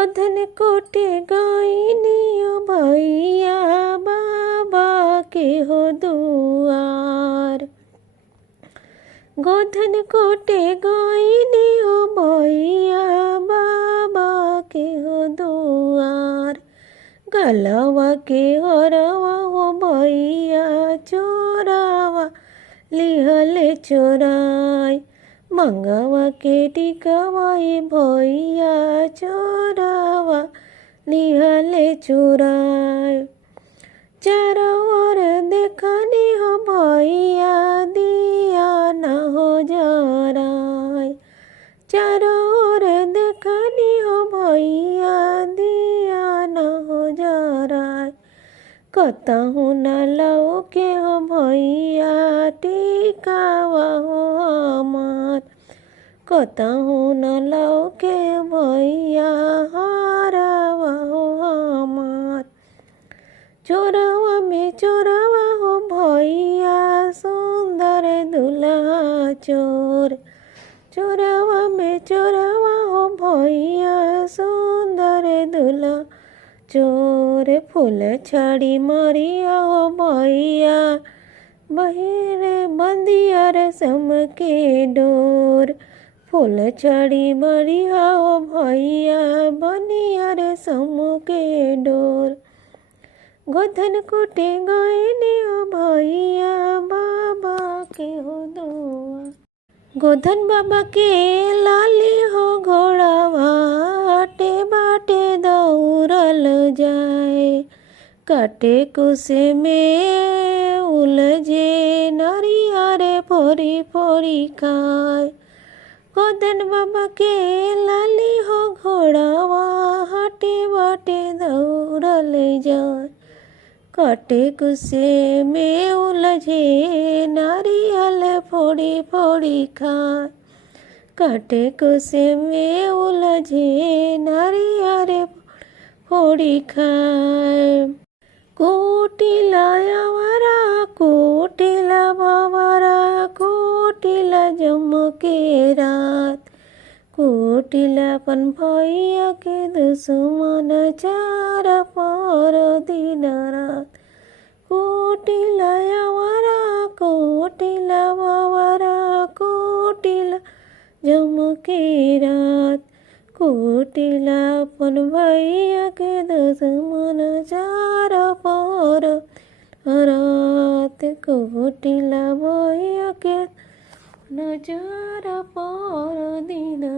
गोधन कोटे गईनियो भैया बाबा के हो दुआर। गोधन कोटे गईनियो भैया बाबा के हो दुआर। गलवा के हरवा हो भैया चोरावा लिहले चोराय। मंगवा के टिकवा भैया चोरावा लिहले चोराय। चारों ओर देखनी हो भैया दिया न हो जराय। चारों ओर देखनी हो भैया दिया न हो जराय। कतहु न लौके हो भैया टिकावा हो हमार। कतहु न लौके भैया हारावा हो हमार। चोरवा में चोरवा हो भैया सुंदर दुल्हा चोर। चोरवा में चोरवा हो भैया सुंदर दुल्हा चोर। फूल छड़ी मरिया हो भैया बहिरे बंदिया रेशम के डोर। फूल छड़ी मरिया हो भैया बनिया रेशम के डोर। गोधन कोटे गईनी हो भैया बाबा के हो दुआर। गोधन बाबा के लाली हो घोड़ावा आटे बाटे दौड़ल जाए। काटे कुसे में उलझे नरियारे फोड़ी फोड़ी खाए। गोधन बाबा के लाली हो घोड़ावा हाटे बाटे दौड़ल जाए। काटे कुसे में उलझे नारियल फोड़ी फोड़ी खाए। काटे कुसे में उलझे नारियल फोड़ी खाए। कोटिला आवारा कोटिला बावारा कोटिला जमके रात। कोटिला अपन भैया के दुश्मन चार पर दिन रात। कोटिला आवारा कोटिला बावारा कोटिला जमके रात। कोटिला अपन भैया के दुश्मन चार पर रात। कोटिला भैया के नजार पर दिन।